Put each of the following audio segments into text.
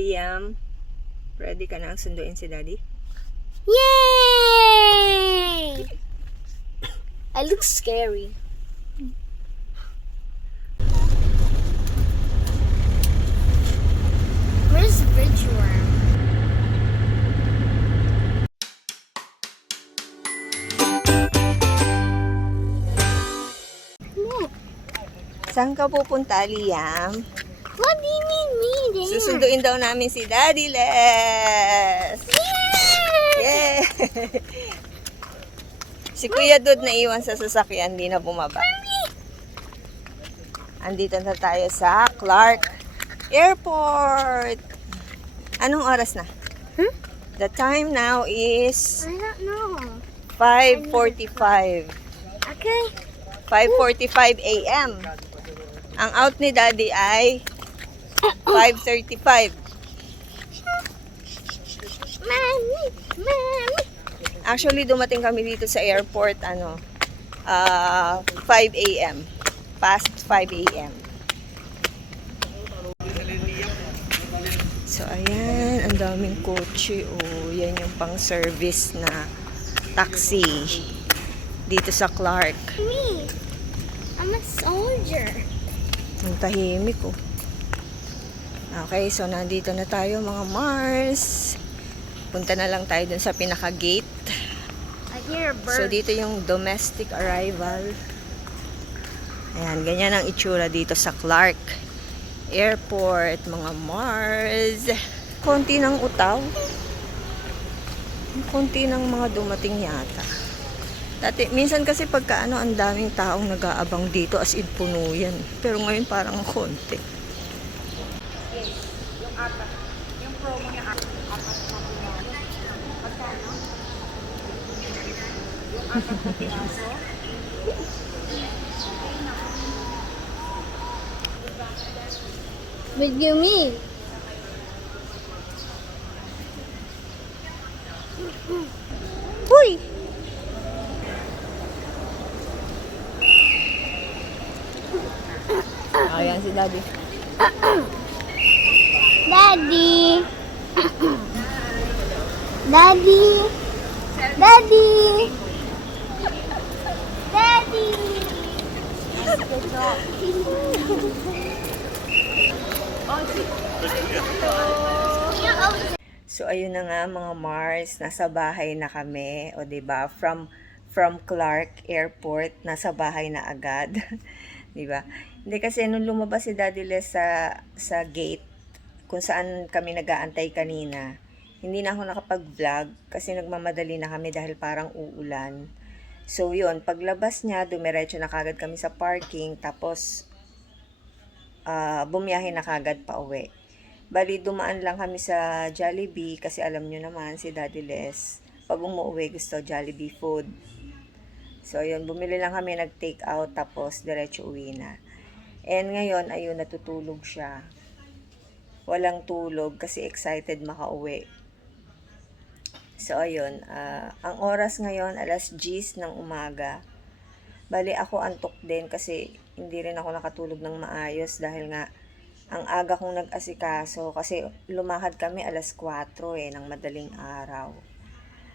Liam, ready ka na sunduin si Daddy? Yay! I look scary. Where's Bridgeworm? Saan ka pupunta, Liam? What do you mean me there? Susunduin daw namin si Daddy Les! Yay! Yeah! Si Kuya Dud na iwan sa sasakyan, di na bumaba. Andito na tayo sa Clark Airport. Anong oras na? Hmm? The time now is I don't know. 5:45. Okay. 5:45 a.m. Ang out ni Daddy ay 5:35. Mommy, mommy. Actually, dumating kami dito sa airport 5 a.m. Past 5 a.m. So, ayan. Ang daming kotse. Oh, yan yung pang-service na taxi dito sa Clark. Me. I'm a soldier. Ang tahimik, oh. Okay, so nandito na tayo, mga Mars. Punta na lang tayo dun sa pinaka-gate. I hear a bird. So, dito yung domestic arrival. Ayan, ganyan ang itsura dito sa Clark Airport, mga Mars. Konti ng utaw. Konti ng mga dumating yata. Dati, minsan kasi pagka ang daming taong nag-aabang dito, as in puno yan. Pero ngayon parang konti. Yung apat, yung promo niya apat na piraso. Magkano? Yung apat na piraso. What do you mean? Huy! Ayan si Daddy. Daddy. Daddy. Daddy. Daddy. Good job. So ayun na nga mga Mars, nasa bahay na kami, o 'di ba? From Clark Airport, nasa bahay na agad. 'Di ba? Hindi kasi nung lumabas si Daddy Les sa gate kung saan kami nag-aantay kanina, hindi na ako nakapag-vlog kasi nagmamadali na kami dahil parang uulan. So yun, paglabas niya, dumiretso na kagad kami sa parking, tapos bumiyahe na kagad pa uwi. Bali, dumaan lang kami sa Jollibee kasi alam nyo naman si Daddy Les, pag umuwi gusto Jollibee food. So yun, bumili lang kami, nag-take out, tapos diretso uwi na. And ngayon, ayun, natutulog siya. Walang tulog kasi excited makauwi. So ayun, ang oras ngayon, alas 10 ng umaga. Bali, ako antok din kasi hindi rin ako nakatulog ng maayos dahil nga ang aga kong nag-asikaso kasi lumakad kami alas 4 ng madaling araw.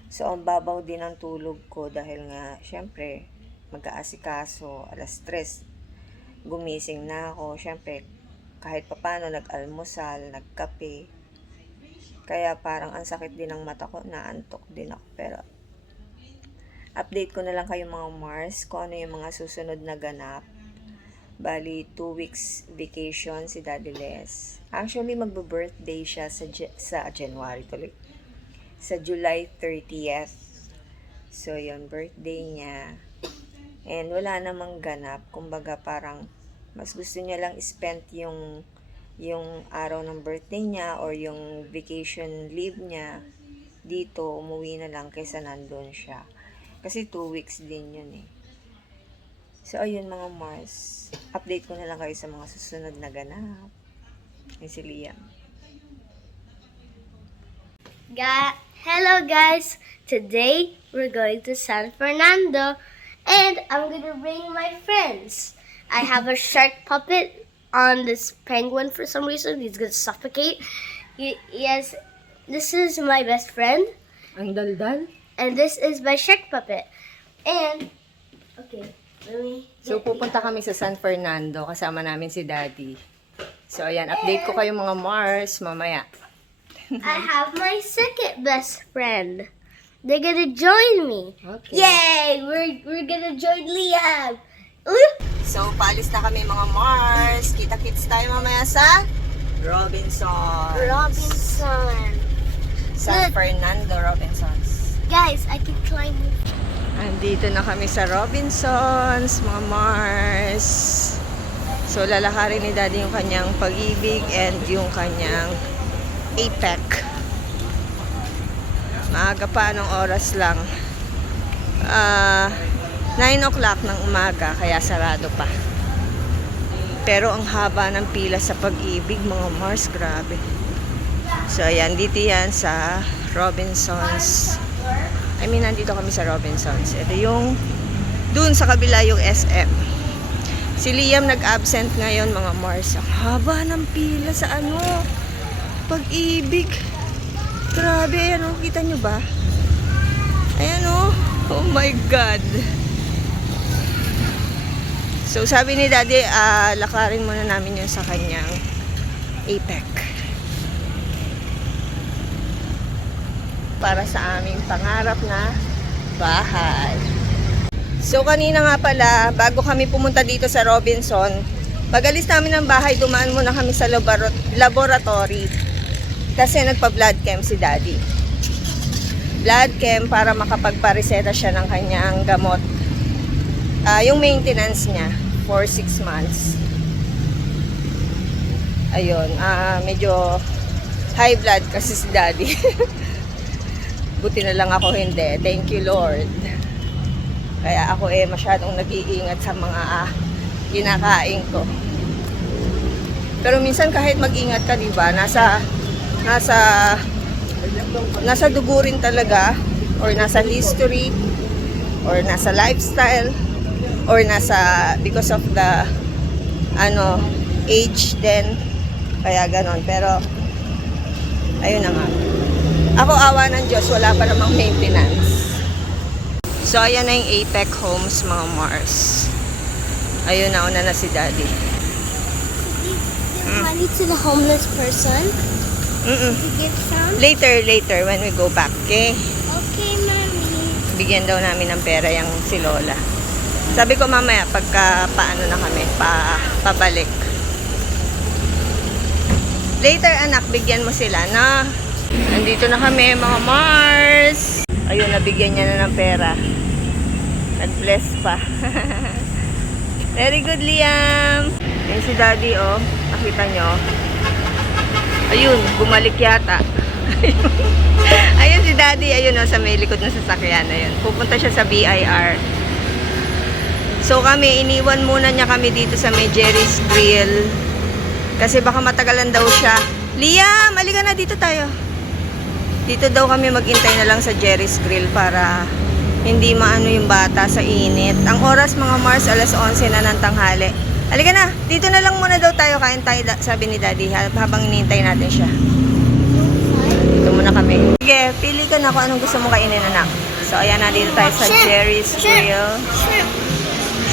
So, ang babaw din ang tulog ko dahil nga, syempre, mag-aasikaso, alas 3, gumising na ako. Syempre, kahit papano, nag-almusal, nagkape. Kaya parang ang sakit din ng mata ko, naantok din ako. Pero, update ko na lang kayo mga Mars kung ano yung mga susunod na ganap. Bali, 2 weeks vacation si Daddy Les. Actually, magbe-birthday siya sa January tuloy. Sa July 30th. So, yun, birthday niya. And wala namang ganap. Kumbaga, parang mas gusto niya lang spend yung araw ng birthday niya or yung vacation leave niya dito, umuwi na lang kaysa nandun siya. Kasi 2 weeks din yun eh. So, ayun mga Mars. Update ko na lang kayo sa mga susunod na ganap. Yung si Liam. Hello guys. Today we're going to San Fernando and I'm going to bring my friends. I have a shark puppet on this penguin for some reason. He's going to suffocate. Yes, this is my best friend, Ang daldal. and this is my Shrek puppet. And, okay, let me... So, pupunta kami sa San Fernando. Kasama namin si Daddy. So, ayan. Update ko kayo mga Mars mamaya. I have my second best friend. They're gonna join me. Okay. Yay! We're gonna join Liam. Ooh. So, paalis na kami mga Mars. Kita-kits tayo mamaya sa Robinson. Robinson. San Fernando Robinsons. Guys, I can climb. Andito na kami sa Robinsons, mga Mars. So, lalakarin ni Daddy yung kanyang pag-ibig and yung kanyang APEC. Maaga pa, anong oras lang? 9 o'clock ng umaga, kaya sarado pa. Pero ang haba ng pila sa pag-ibig, mga Mars, grabe. So, ayan, dito yan sa Robinsons. I mean, nandito kami sa Robinsons. Ito yung, dun sa kabila yung SM. Si Liam nag-absent ngayon, mga Mars. Ang haba ng pila sa ano, pag-ibig. Grabe, ayan o, kita nyo ba? Ayan o, oh my God. So, sabi ni Daddy, lakarin muna namin yun sa kanyang APEC. Para sa aming pangarap na bahay. So, kanina nga pala, bago kami pumunta dito sa Robinson, pag-alis namin ng bahay, dumaan muna kami sa laboratory. Kasi nagpa-blood chem si Daddy. Blood chem para makapagpareseta siya ng kanyang gamot. Yung maintenance niya for 6 months. Ayun, medyo high blood kasi si Daddy. Buti na lang ako hindi. Thank you, Lord. Kaya ako masyadong nag-iingat sa mga kinakain ko. Pero minsan kahit mag-ingat ka, di ba? Nasa dugo rin talaga, or nasa history, or nasa lifestyle, or because of the age din, kaya ganon. Pero ayun na nga, ako awa ng Diyos, wala pa namang maintenance. So ayan na yung APEC Homes, mga Mars. Ayun na, una na si Daddy. Give money to the homeless person. To give some. Later when we go back, okay? Okay, mommy. Bigyan daw namin ng pera yung si Lola. Sabi ko mamaya pagka paano na kami, pabalik. Later anak, bigyan mo sila na. Nandito na kami mga Mars. Ayun, nabigyan niya na ng pera. Nag-bless pa. Very good, Liam. Yan si Daddy, oh. Nakita nyo. Ayun, bumalik yata. Ayun si Daddy, ayun oh, sa may likod ng sasakyan. Ayun. Pupunta siya sa BIR. So kami, iniwan muna niya kami dito sa may Jerry's Grill. Kasi baka matagalan daw siya. Liam, halika na, dito tayo. Dito daw kami maghintay na lang sa Jerry's Grill para hindi maano yung bata sa init. Ang oras mga Mars, 11:11 na ng tanghali. Halika na, dito na lang muna daw tayo, kain tayo, sabi ni Daddy, habang hinihintay natin siya. Dito muna kami. Sige, pili ka na kung anong gusto mo kainin, anak. So ayan na, dito tayo sa Jerry's Grill.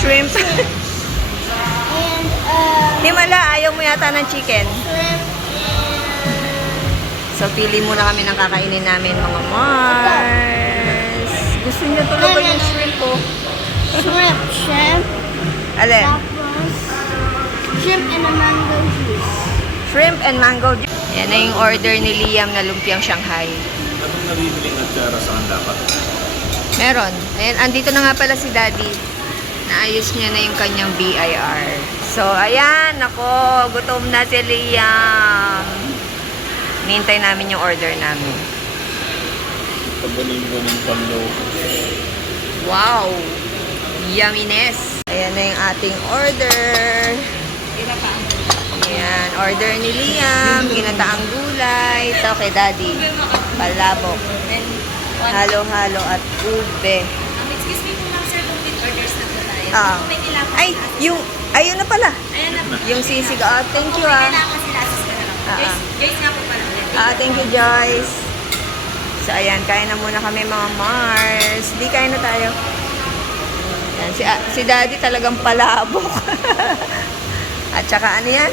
Shrimp. And, Himala, ayaw mo yata ng chicken. shrimp So, pili muna kami ng kakainin namin, mga Mars. Gusto niya talaga yung shrimp ko. shrimp. Alin? Tapos, shrimp and a mango juice. Shrimp and mango juice. Yan na yung order ni Liam na lumpiang Shanghai. Anong nabibiling atsara saan dapat? Meron. Ayan, andito na nga pala si Daddy. Naayos niya na yung kanyang BIR. So, ayan. Ako, gutom na si Liam. Nihintay namin yung order namin. Pagaling ko ng panlo. Wow! Yumminess! Ayan na yung ating order. Ayan, order ni Liam. Ginataang gulay. Ito kay Daddy. Palabok. Halo-halo at ube. Excuse me po lang sir, complete orders na po tayo. Ah. Kung may kailangan Ay, ayun na pala. Ayan na po. Yung sisig. Thank you Kung may ah. kailangan sila, assist ka na lang. Ah, Joyce nga po pala ulit. Thank you, Joyce. So, ayan, kain na muna kami mga Mars. Di, kain na tayo. Ayan, si Daddy talagang palabok. At saka ano yan?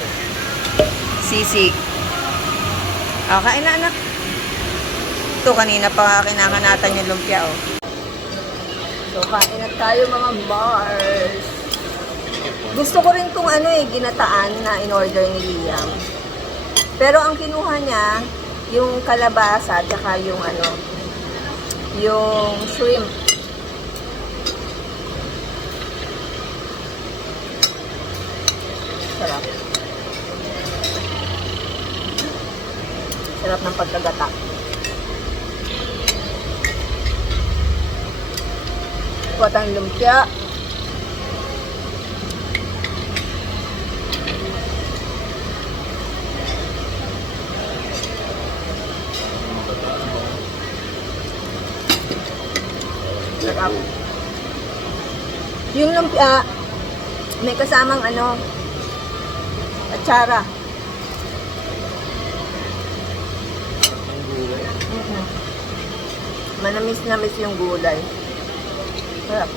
Sisig. Kain na, anak. Ito, kanina pa kinakanatan yung lumpia, oh. So, kain na tayo mga Mars. Gusto ko rin itong ginataan na in-order ni Liam. Pero ang kinuha niya, yung kalabasa at saka yung yung shrimp. Sarap. Sarap ng pagkagata. Kuha tayong lumpia. Sarap. Yung lumpia, may kasamang atsara. Manamis-namis yung gulay. Sarap.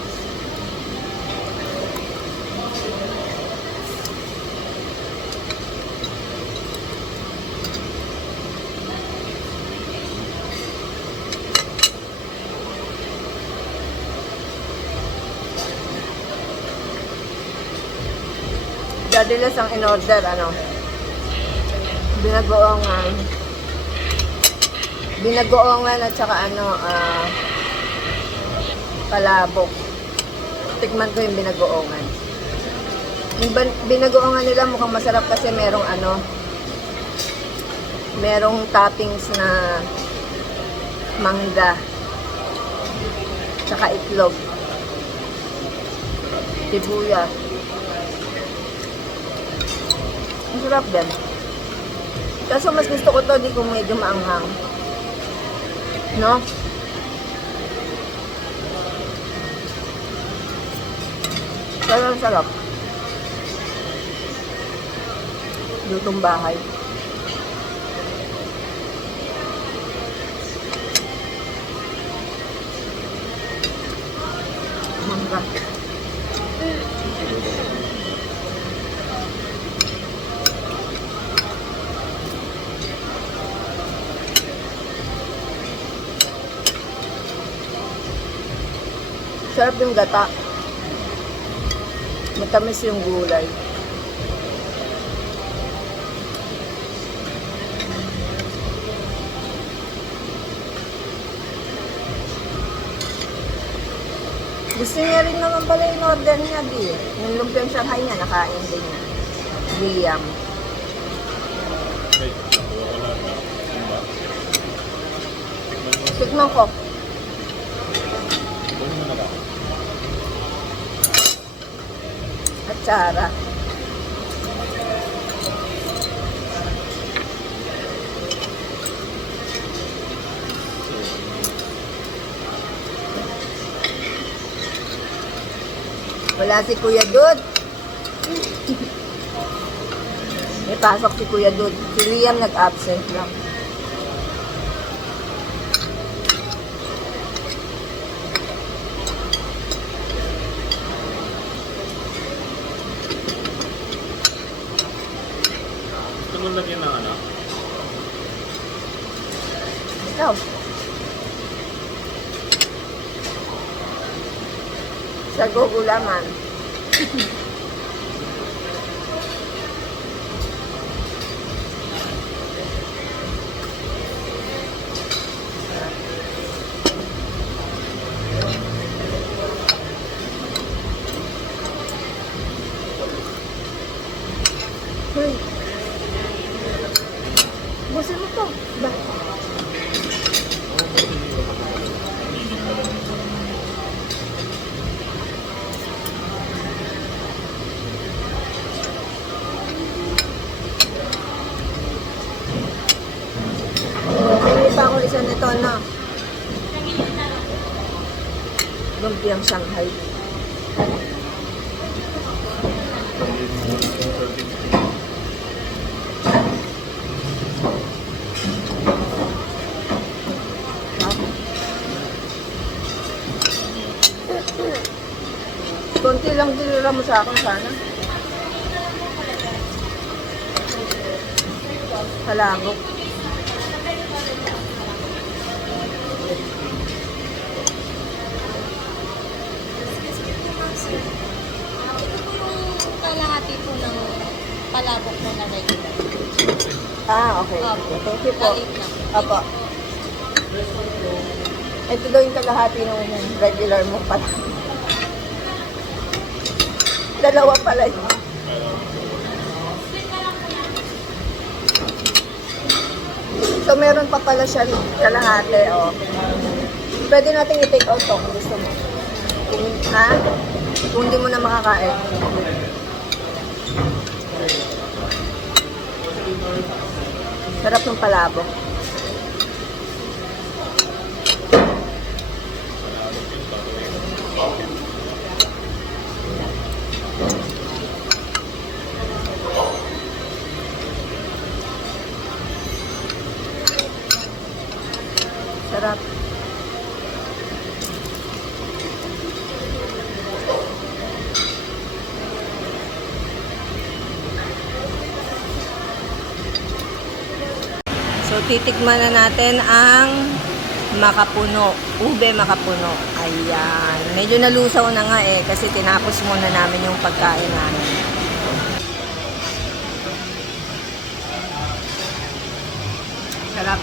Dadilas ang in-order, binagoongan at saka palabok. Tikman ko yung binagoongan. Yung binagoongan nila mukhang masarap kasi merong toppings na mangga tsaka itlog, sibuyas. Masarap din. Kaso mas gusto ko to, di ko medyo maanghang. No? Pero sarap. Lutong bahay. Mangga. Sarap yung gata. Matamis yung gulay. Gusto niya rin naman pala yung order niya, Di. Yung lumpiang Shanghai niya, nakain din niya. Liam. Tikman ko. Atsara. Wala si Kuya Dud. May pasok si Kuya Dud. Si Liam nag-absent lang. Ito mo lagyan ng Ikaw. Sa gugulaman. Hoy. Busin mo to. Ba? Hindi pa ako isa nito na. Lumpiang Shanghai. Konti lang tinira mo sa akin sana. Palabok. Ito po yung kalahati po ng palabok po na regular. Okay. Opo. Thank you po. Galit lang. Apo. Ito daw yung kalahati ng regular mo pala. Dalawa pala yun. So, meron pa pala siya kalahati, oh. Pwede natin i-take out to kung gusto mo. Ha? Kung hindi mo na makakain. Sarap ng palabok. Sarap. So, titikman na natin ang makapuno. Ube makapuno. Ayan. Medyo nalusaw na nga eh kasi tinapos muna namin yung pagkain namin. Sarap.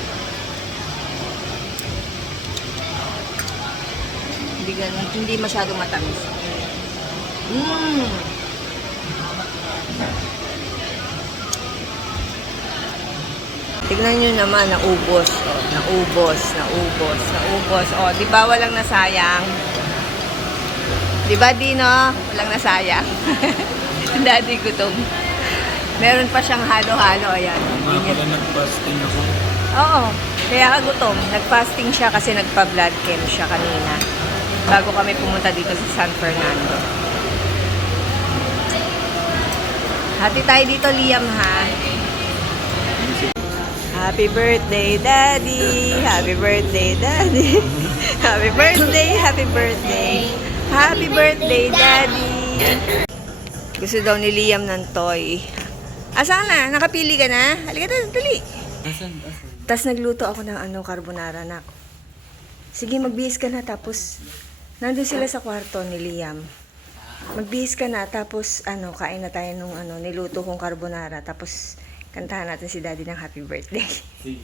Hindi masyadong matamis. Tignan nyo naman, naubos. Oh, naubos. Oh, di ba walang nasayang? Di ba, Dino? Walang nasayang. Daddy gutom. Meron pa siyang halo-halo. Ayan. Mga pala nag-fasting ako. Oo. Kaya ka gutom. Nag-fasting siya kasi nagpa-blood chem siya kanina. Bago kami pumunta dito sa San Fernando. Hati tayo dito, Liam, ha? Happy birthday, Daddy! Happy birthday, Daddy! Happy birthday! Happy birthday! Happy birthday, Daddy! Gusto daw ni Liam ng toy. Asan na? Nakapili ka na? Halika na, dali! Tapos nagluto ako ng carbonara na. Sige, magbihis ka na tapos nandun sila sa kwarto ni Liam. Magbihis ka na tapos kain na tayo nung niluto kong carbonara tapos kantahan natin si Daddy ng happy birthday. Sige.